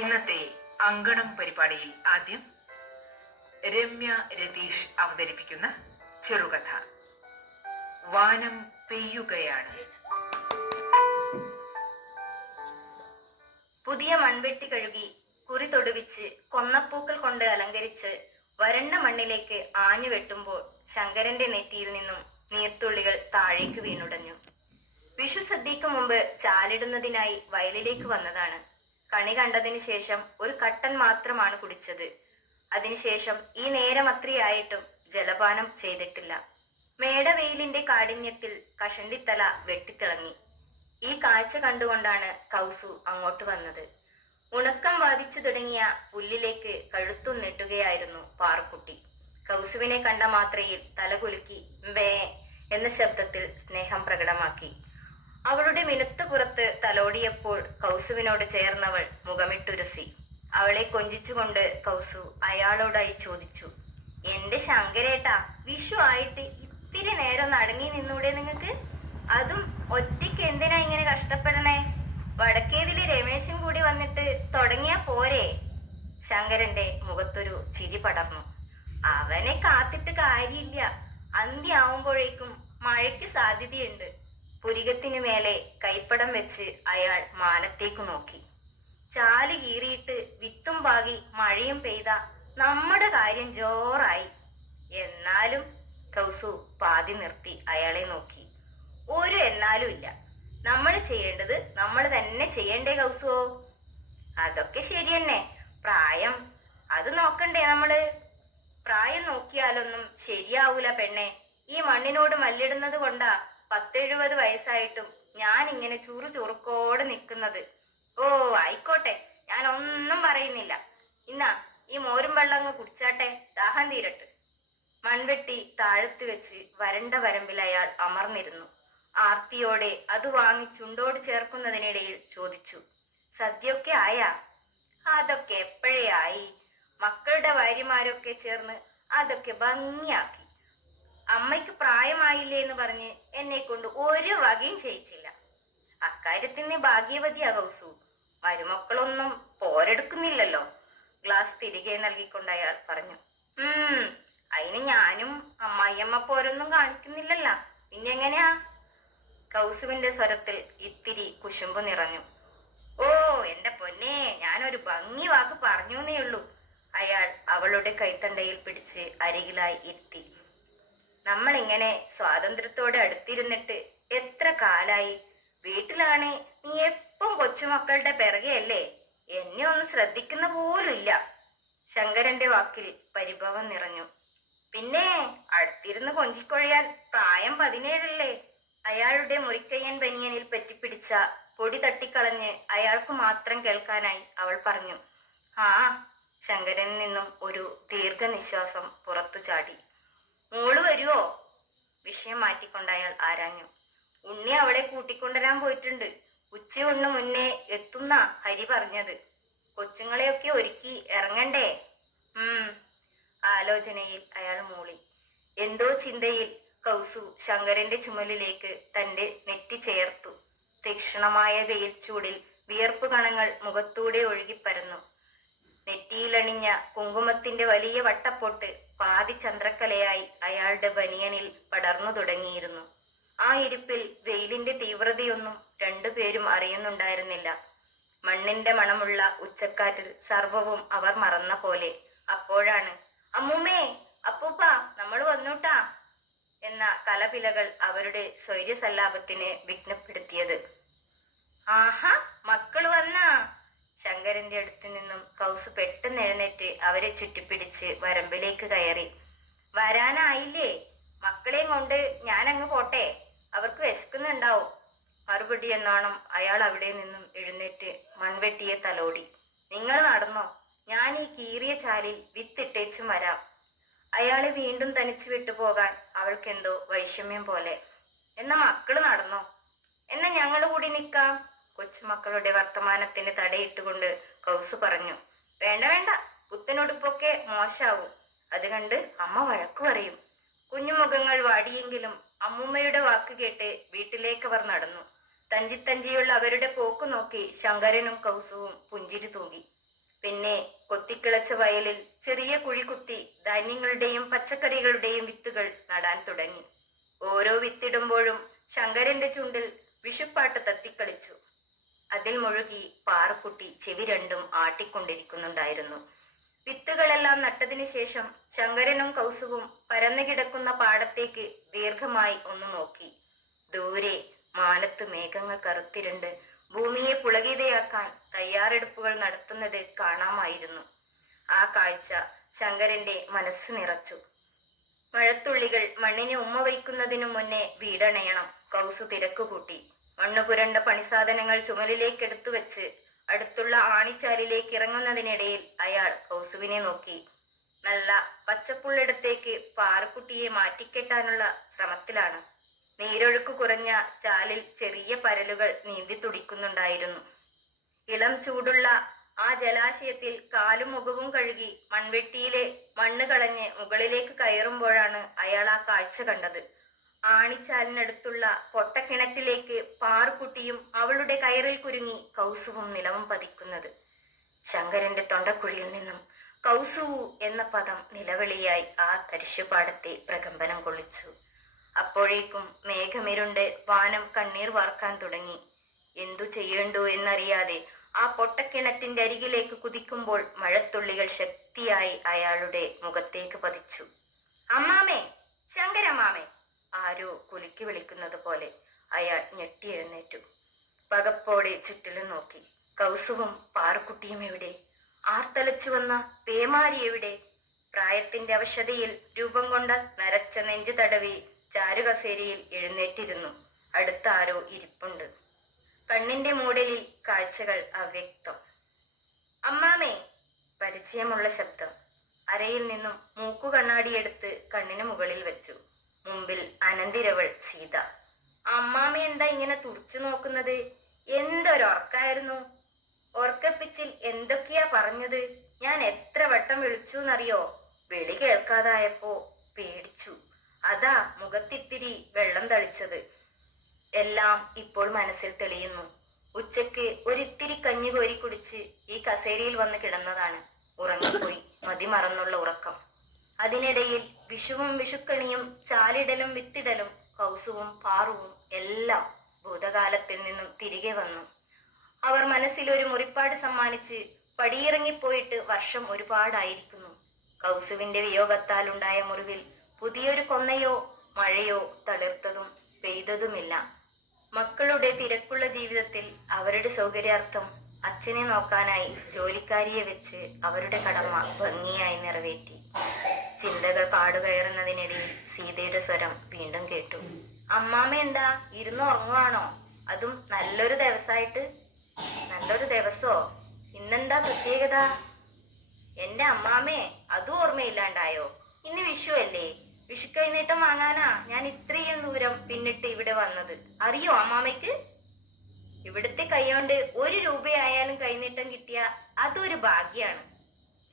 ഇന്നത്തെ അങ്കണം പരിപാടിയിൽ ആദ്യം രമ്യ രതീഷ് അവതരിപ്പിക്കുന്ന ചെറുകഥ വാനം പെയ്യുകയാണ്. പുതിയ മൺവെട്ടി കഴുകി കുറി തൊടുവിച്ച് കൊന്നപ്പൂക്കൾ കൊണ്ട് അലങ്കരിച്ച് വരണ്ട മണ്ണിലേക്ക് ആഞ്ഞു വെട്ടുമ്പോൾ ശങ്കരന്റെ നെറ്റിയിൽ നിന്നും നീർത്തുള്ളികൾ താഴേക്ക് വീണുടഞ്ഞു. വിഷു സദ്യക്ക് മുമ്പ് ചാലിടുന്നതിനായി വയലിലേക്ക് വന്നതാണ്. കണി കണ്ടതിന് ശേഷം ഒരു കട്ടൻ മാത്രമാണ് കുടിച്ചത്. അതിനുശേഷം ഈ നേരം അത്രയായിട്ടും ജലപാനം ചെയ്തിട്ടില്ല. മേടവെയിലിന്റെ കാഠിന്യത്തിൽ കഷണ്ടിത്തല വെട്ടിത്തിളങ്ങി. ഈ കാഴ്ച കണ്ടുകൊണ്ടാണ് കൗസു അങ്ങോട്ട് വന്നത്. ഉണക്കം ബാധിച്ചു തുടങ്ങിയ പുല്ലിലേക്ക് കഴുത്തു നെട്ടുകയായിരുന്നു പാറുക്കുട്ടി. കൗസുവിനെ കണ്ട മാത്രയിൽ തലകുലുക്കി വേ എന്ന ശബ്ദത്തിൽ സ്നേഹം പ്രകടമാക്കി. അവളുടെ മിനുത്ത പുറത്ത് തലോടിയപ്പോൾ കൗസുവിനോട് ചേർന്നവൾ മുഖമിട്ടുരസി. അവളെ കൊഞ്ചിച്ചുകൊണ്ട് കൗസു അയാളോടായി ചോദിച്ചു, എന്റെ ശങ്കരേട്ടാ, വിഷു ആയിട്ട് ഇത്തിരി നേരം അടങ്ങി നിന്നൂടെ നിങ്ങക്ക്? അതും ഒറ്റയ്ക്ക് എന്തിനാ ഇങ്ങനെ കഷ്ടപ്പെടണേ? വടക്കേതിലെ രമേശൻ കൂടി വന്നിട്ട് തുടങ്ങിയാ പോരെ? ശങ്കരന്റെ മുഖത്തൊരു ചിരി പടർന്നു. അവനെ കാത്തിട്ട് കാര്യമില്ല. അന്ത്യാവുമ്പോഴേക്കും മഴയ്ക്ക് സാധ്യതയുണ്ട്. പുരികത്തിനു മേലെ കൈപ്പടം വെച്ച് അയാൾ മാനത്തേക്ക് നോക്കി. ചാല് കീറിയിട്ട് വിത്തും പാകി മഴയും പെയ്ത നമ്മുടെ കാര്യം ജോറായി. എന്നാലും കൗസു പാതി നിർത്തി അയാളെ നോക്കി. ഒരു എന്നാലും ഇല്ല. നമ്മൾ ചെയ്യേണ്ടത് നമ്മൾ തന്നെ ചെയ്യണ്ടേ കൗസുവോ? അതൊക്കെ ശരി തന്നെ. പ്രായം അത് നോക്കണ്ടേ നമ്മള്? പ്രായം നോക്കിയാലൊന്നും ശരിയാവൂല പെണ്ണെ. ഈ മണ്ണിനോട് മല്ലിടുന്നത് കൊണ്ടാ 10-70 വയസ്സായിട്ടും ഞാൻ ഇങ്ങനെ ചുറുചുറുക്കോടെ നിൽക്കുന്നത്. ഓ ആയിക്കോട്ടെ, ഞാൻ ഒന്നും പറയുന്നില്ല. ഇന്നാ ഈ മോരും വെള്ളങ്ങ് കുടിച്ചാട്ടെ, ദാഹം തീരട്ട്. മൺവെട്ടി താഴത്ത് വെച്ച് വരണ്ട വരമ്പിൽ അയാൾ അമർന്നിരുന്നു. ആർത്തിയോടെ അത് വാങ്ങി ചുണ്ടോട് ചേർക്കുന്നതിനിടയിൽ ചോദിച്ചു, സദ്യയൊക്കെ ആയാ? അതൊക്കെ എപ്പോഴേ ആയി. മക്കളുടെ ഭാര്യമാരൊക്കെ ചേർന്ന് അതൊക്കെ ഭംഗിയാക്കി. അമ്മയ്ക്ക് പ്രായമായില്ലേ എന്ന് പറഞ്ഞ് എന്നെ കൊണ്ട് ഒരു വകയും ചെയ്യിച്ചില്ല. അക്കാര്യത്തിന് ഭാഗ്യവതിയാ കൗസു. മരുമക്കളൊന്നും പോരെടുക്കുന്നില്ലല്ലോ. ഗ്ലാസ് തിരികെ നൽകിക്കൊണ്ട് അയാൾ പറഞ്ഞു. അതിന് ഞാനും അമ്മായിയമ്മ പോരൊന്നും കാണിക്കുന്നില്ലല്ലോ, പിന്നെ എങ്ങനെയാ? കൗസുവിന്റെ സ്വരത്തിൽ ഇത്തിരി കുശുമ്പ് നിറഞ്ഞു. ഓ എന്റെ പൊന്നെ, ഞാനൊരു ഭംഗി വാക്ക് പറഞ്ഞേ ഉള്ളൂ. അയാൾ അവളുടെ കൈത്തണ്ടയിൽ പിടിച്ച് അരികിലായി ഇരുത്തി. നമ്മളിങ്ങനെ സ്വാതന്ത്ര്യത്തോടെ അടുത്തിരുന്നിട്ട് എത്ര കാലായി. വീട്ടിലാണേ നീ എപ്പം കൊച്ചുമക്കളുടെ പിറകെയല്ലേ. എന്നെ ഒന്ന് ശ്രദ്ധിക്കുന്ന പോലും ഇല്ല. ശങ്കരന്റെ വാക്കിൽ പരിഭവം നിറഞ്ഞു. പിന്നെ അടുത്തിരുന്ന് കൊഞ്ചിക്കൊഴിയാൻ പ്രായം 17 അയാളുടെ മുറിക്കയ്യൻ ബനിയനിൽ പറ്റിപ്പിടിച്ച പൊടി തട്ടിക്കളഞ്ഞ് അയാൾക്ക് മാത്രം കേൾക്കാനായി അവൾ പറഞ്ഞു. ആ. ശങ്കരനിൽ നിന്നും ഒരു ദീർഘനിശ്വാസം പുറത്തു ചാടി. മോള് വരുവോ? വിഷയം മാറ്റിക്കൊണ്ട് അയാൾ ആരാഞ്ഞു. ഉണ്ണി അവളെ കൂട്ടിക്കൊണ്ടുവരാൻ പോയിട്ടുണ്ട്. ഉച്ചയൂണ് മുന്നേ എത്തുന്ന ഹരി പറഞ്ഞത്. കൊച്ചുങ്ങളെയൊക്കെ ഒരുക്കി ഇറങ്ങണ്ടേ? ആലോചനയിൽ അയാൾ മൂളി. എന്തോ ചിന്തയിൽ കൗസു ശങ്കരന്റെ ചുമലിലേക്ക് തന്റെ നെറ്റി ചേർത്തു. തീക്ഷ്ണമായ വെയിൽ ചൂടിൽ വിയർപ്പ് കണങ്ങൾ മുഖത്തൂടെ ഒഴുകിപ്പരന്നു. നെറ്റിയിലണിഞ്ഞ കുങ്കുമത്തിന്റെ വലിയ വട്ടപ്പൊട്ട് പാതി ചന്ദ്രക്കലയായി അയാളുടെ ബനിയനിൽ പടർന്നു തുടങ്ങിയിരുന്നു. ആ ഇരിപ്പിൽ വെയിലിന്റെ തീവ്രതയൊന്നും രണ്ടുപേരും അറിയുന്നുണ്ടായിരുന്നില്ല. മണ്ണിന്റെ മണമുള്ള ഉച്ചക്കാറ്റിൽ സർവവും അവർ മറന്ന പോലെ. അപ്പോഴാണ് അമ്മൂമ്മേ, അപ്പൂപ്പ, നമ്മൾ വന്നൂട്ടാ എന്ന കലപിലകൾ അവരുടെ സ്വൈര്യസല്ലാപത്തിന് വിഘ്നപ്പെടുത്തിയത്. ആഹാ, മക്കള് വന്നാ? ശങ്കരന്റെ അടുത്തു നിന്നും കൗസു പെട്ടെന്ന് എഴുന്നേറ്റ് അവരെ ചുറ്റിപ്പിടിച്ച് വരമ്പിലേക്ക് കയറി. വരാനായില്ലേ? മക്കളെയും കൊണ്ട് ഞാൻ അങ്ങ് പോട്ടെ, അവർക്ക് വിശക്കുന്നുണ്ടാവും. മറുപടി എന്നോണം അയാൾ അവിടെ നിന്നും എഴുന്നേറ്റ് മൺവെട്ടിയെ തലോടി. നിങ്ങൾ നടന്നോ, ഞാൻ ഈ കീറിയ ചാലിൽ വിത്തിട്ടേച്ചും വരാം. അയാളെ വീണ്ടും തനിച്ചു വിട്ടുപോകാൻ അവൾക്കെന്തോ വൈഷമ്യം പോലെ. എന്നാ മക്കള് നടന്നോ, എന്നാ ഞങ്ങൾ കൂടി നിൽക്കാം. കൊച്ചുമക്കളുടെ വർത്തമാനത്തിന് തടയിട്ടുകൊണ്ട് കൗസു പറഞ്ഞു. വേണ്ട വേണ്ട, പുത്തനുടുപ്പൊക്കെ മോശാവും. അത് കണ്ട് അമ്മ വഴക്കു പറയും. കുഞ്ഞുമുഖങ്ങൾ വാടിയെങ്കിലും അമ്മൂമ്മയുടെ വാക്ക് കേട്ട് വീട്ടിലേക്ക് അവർ നടന്നു. തഞ്ചിത്തഞ്ചിയുള്ള അവരുടെ പോക്കു നോക്കി ശങ്കരനും കൗസുവും പുഞ്ചിരി തൂകി. പിന്നെ കൊത്തിക്കിളച്ച വയലിൽ ചെറിയ കുഴി കുത്തി ധാന്യങ്ങളുടെയും പച്ചക്കറികളുടെയും വിത്തുകൾ നടാൻ തുടങ്ങി. ഓരോ വിത്തിടുമ്പോഴും ശങ്കരന്റെ ചുണ്ടിൽ വിഷുപ്പാട്ട് തത്തിക്കളിച്ചു. അതിൽ മുഴുകി പാറുക്കുട്ടി ചെവി രണ്ടും ആട്ടിക്കൊണ്ടിരിക്കുന്നുണ്ടായിരുന്നു. വിത്തുകളെല്ലാം നട്ടതിനു ശേഷം ശങ്കരനും കൗസുവും പരന്നു കിടക്കുന്ന പാടത്തേക്ക് ദീർഘമായി ഒന്ന് നോക്കി. ദൂരെ മാനത്ത് മേഘങ്ങൾ കറുത്തിരുണ്ട് ഭൂമിയെ പുളകിതയാക്കാൻ തയ്യാറെടുപ്പുകൾ നടത്തുന്നത് കാണാമായിരുന്നു. ആ കാഴ്ച ശങ്കരന്റെ മനസ്സു നിറച്ചു. മഴത്തുള്ളികൾ മണ്ണിനെ ഉമ്മ വയ്ക്കുന്നതിനു മുന്നേ വീടണയണം. കൗസു തിരക്കുകൂട്ടി. മണ്ണുപുരണ്ട പണിസാധനങ്ങൾ ചുമലിലേക്കെടുത്തു വെച്ച് അടുത്തുള്ള ആണിച്ചാലിലേക്ക് ഇറങ്ങുന്നതിനിടയിൽ അയാൾ കൗസുവിനെ നോക്കി. നല്ല പച്ചപ്പുള്ളിടത്തേക്ക് പാറുക്കുട്ടിയെ മാറ്റിക്കെട്ടാനുള്ള ശ്രമത്തിലാണ്. നീരൊഴുക്ക് കുറഞ്ഞ ചാലിൽ ചെറിയ പരലുകൾ നീന്തി തുടിക്കുന്നുണ്ടായിരുന്നു. ഇളം ചൂടുള്ള ആ ജലാശയത്തിൽ കാലും മുഖവും കഴുകി മൺവെട്ടിയിലെ മണ്ണ് കളഞ്ഞ് മുകളിലേക്ക് കയറുമ്പോഴാണ് അയാൾ ആ കാഴ്ച കണ്ടത്. ആണിച്ചാലിനടുത്തുള്ള പൊട്ടക്കിണറ്റിലേക്ക് പാറുക്കുട്ടിയും അവളുടെ കയറിൽ കുരുങ്ങി കൗസുവും നിലവും പതിക്കുന്നത്. ശങ്കരന്റെ തൊണ്ടക്കുഴിയിൽ നിന്നും കൗസു എന്ന പദം നിലവിളിയായി ആ തരിശുപാടത്തെ പ്രകമ്പനം കൊള്ളിച്ചു. അപ്പോഴേക്കും മേഘമിരുണ്ട് വാനം കണ്ണീർ വാർക്കാൻ തുടങ്ങി. എന്തു ചെയ്യണ്ടു എന്നറിയാതെ ആ പൊട്ടക്കിണറ്റിന്റെ അരികിലേക്ക് കുതിക്കുമ്പോൾ മഴത്തുള്ളികൾ ശക്തിയായി അയാളുടെ മുഖത്തേക്ക് പതിച്ചു. അമ്മാമേ, ശങ്കരമ്മാമേ! ആരോ കുലുക്കി വിളിക്കുന്നത് പോലെ അയാൾ ഞെട്ടി എഴുന്നേറ്റു. പകപ്പോടെ ചുറ്റിലും നോക്കി. കൗസുവും പാറുക്കുട്ടിയും എവിടെ? ആർത്തലച്ചു വന്ന പേമാരി എവിടെ? പ്രായത്തിന്റെ അവശതയിൽ രൂപം കൊണ്ട നരച്ച നെഞ്ചു തടവി ചാരുകസേരയിൽ എഴുന്നേറ്റിരുന്നു. അടുത്ത ആരോ ഇരിപ്പുണ്ട്. കണ്ണിന്റെ മൂടലിൽ കാഴ്ചകൾ അവ്യക്തം. അമ്മാമേ! പരിചയമുള്ള ശബ്ദം. അരയിൽ നിന്നും മൂക്കുകണ്ണാടിയെടുത്ത് കണ്ണിന് മുകളിൽ വെച്ചു. മുമ്പിൽ അനന്തിരവൾ സീത. അമ്മാമ എന്താ ഇങ്ങനെ തുറച്ചു നോക്കുന്നത്? എന്തൊരൊർക്കായിരുന്നു! ഓർക്കപ്പിച്ചിൽ എന്തൊക്കെയാ പറഞ്ഞത്? ഞാൻ എത്ര വട്ടം വിളിച്ചു എന്നറിയോ? വിളി കേൾക്കാതായപ്പോ പേടിച്ചു. അതാ മുഖത്തിത്തിരി വെള്ളം തളിച്ചത്. എല്ലാം ഇപ്പോൾ മനസ്സിൽ തെളിയുന്നു. ഉച്ചക്ക് ഒരിത്തിരി കഞ്ഞി കോരി കുടിച്ച് ഈ കസേരയിൽ വന്ന് കിടന്നതാണ്. ഉറങ്ങിപ്പോയി. മതിമറന്നുള്ള ഉറക്കം. അതിനിടയിൽ വിഷുവും വിഷുക്കണിയും ചാലിടലും വിത്തിടലും കൗസുവും പാറുവും എല്ലാം ഭൂതകാലത്തിൽ നിന്നും തിരികെ വന്നു. അവർ മനസ്സിൽ ഒരു മുറിപ്പാട് സമ്മാനിച്ച് പടിയിറങ്ങിപ്പോയിട്ട് വർഷം ഒരുപാടായിരിക്കുന്നു. കൗസുവിന്റെ വിയോഗത്താൽ ഉണ്ടായ മുറിവിൽ പുതിയൊരു കൊന്നയോ മഴയോ തളിർത്തതും പെയ്തതുമില്ല. മക്കളുടെ തിരക്കുള്ള ജീവിതത്തിൽ അവരുടെ സൗകര്യാർത്ഥം അച്ഛനെ നോക്കാനായി ജോലിക്കാരിയെ വെച്ച് അവരുടെ കടമ ഭംഗിയായി നിറവേറ്റി. ചിന്തകൾ കാടുകയറുന്നതിനിടയിൽ സീതയുടെ സ്വരം വീണ്ടും കേട്ടു. അമ്മാമ്മ എന്താ ഇരുന്ന് ഉറങ്ങുവാണോ? അതും നല്ലൊരു ദിവസമായിട്ട്. നല്ലൊരു ദിവസോ? ഇന്നെന്താ പ്രത്യേകത? എന്റെ അമ്മാമ്മേ, അതും ഓർമ്മയില്ലാണ്ടായോ? ഇന്ന് വിഷു അല്ലേ? വിഷു കൈനീട്ടം വാങ്ങാനാ ഞാൻ ഇത്രയും ദൂരം പിന്നിട്ട് ഇവിടെ വന്നത്. അറിയോ അമ്മാമ്മയ്ക്ക്? ഇവിടുത്തെ കൈകൊണ്ട് 1 രൂപയായാലും കൈനീട്ടം കിട്ടിയ അതൊരു ഭാഗ്യാണ്.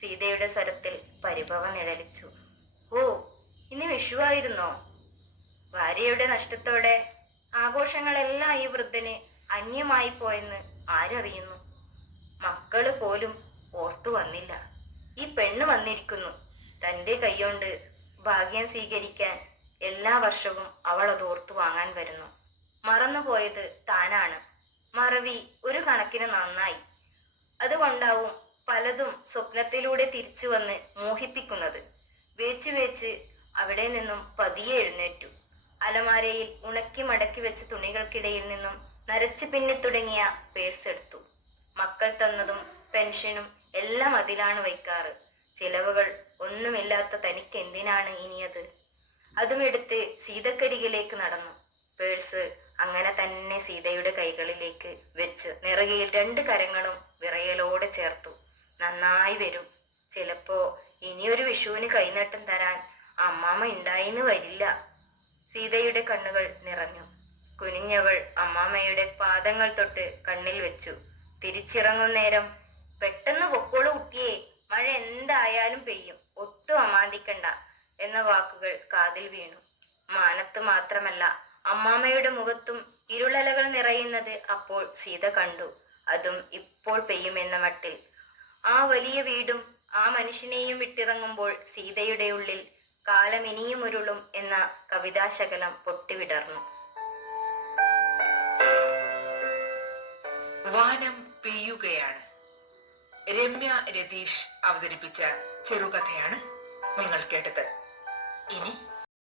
സീതയുടെ സ്വരത്തിൽ പരിഭവം നിഴലിച്ചു. ഓ, ഇന്ന് വിഷുവായിരുന്നോ? ഭാര്യയുടെ നഷ്ടത്തോടെ ആഘോഷങ്ങളെല്ലാം ഈ വൃദ്ധന് അന്യമായി പോയെന്ന് ആരറിയുന്നു? മക്കള് പോലും ഓർത്തു വന്നില്ല. ഈ പെണ്ണ് വന്നിരിക്കുന്നു. തന്റെ കൈകൊണ്ട് ഭാഗ്യം സ്വീകരിക്കാൻ എല്ലാ വർഷവും അവൾ അത് ഓർത്തു വാങ്ങാൻ വരുന്നു. മറന്നുപോയത് താനാണ്. മറവി ഒരു കണക്കിന് നന്നായി. അതുകൊണ്ടാവും പലതും സ്വപ്നത്തിലൂടെ തിരിച്ചു വന്ന് മോഹിപ്പിക്കുന്നത്. വേച്ചു വേച്ച് അവിടെ നിന്നും പതിയെ എഴുന്നേറ്റു. അലമാരയിൽ ഉണക്കി മടക്കി വെച്ച തുണികൾക്കിടയിൽ നിന്നും നരച്ചു പിന്നി തുടങ്ങിയ പേഴ്സ് എടുത്തു. മക്കൾ തന്നതും പെൻഷനും എല്ലാം അതിലാണ് വയ്ക്കാറ്. ചിലവുകൾ ഒന്നുമില്ലാത്ത തനിക്ക് എന്തിനാണ് ഇനിയത്? അതും എടുത്ത് സീതക്കരികിലേക്ക് നടന്നു. പേഴ്സ് അങ്ങനെ തന്നെ സീതയുടെ കൈകളിലേക്ക് വെച്ച് നെറുകയിൽ 2 കരങ്ങളും വിറയലോടെ ചേർത്തു. നന്നായി വരും. ചിലപ്പോ ഇനിയൊരു വിഷുവിന് കൈനീട്ടം തരാൻ അമ്മാമ്മ ഉണ്ടായിന്ന് വരില്ല. സീതയുടെ കണ്ണുകൾ നിറഞ്ഞു. കുനിഞ്ഞവൾ അമ്മാമ്മയുടെ പാദങ്ങൾ തൊട്ട് കണ്ണിൽ വെച്ചു. തിരിച്ചിറങ്ങുന്നേരം, പെട്ടെന്ന് പൊക്കോളൂ കുട്ടിയെ, മഴ എന്തായാലും പെയ്യും, ഒട്ടും അമാന്തിക്കണ്ട എന്ന വാക്കുകൾ കാതിൽ വീണു. മാനത്ത് മാത്രമല്ല, അമ്മാമ്മയുടെ മുഖത്തും ഇരുളലകൾ നിറയുന്നത് അപ്പോൾ സീത കണ്ടു. അതും ഇപ്പോൾ പെയ്യുമെന്ന മട്ടിൽ. ആ വലിയ വീടും ആ മനുഷ്യനെയും വിട്ടിറങ്ങുമ്പോൾ സീതയുടെ ഉള്ളിൽ കാലം ഇനിയും ഉരുളും എന്ന കവിതാശകലം പൊട്ടിവിടർന്നു. വാനം പെയ്യുകയാണ്. രമ്യ രതീഷ് അവതരിപ്പിച്ച ചെറുകഥയാണ് നിങ്ങൾ കേട്ടത്. ഇനി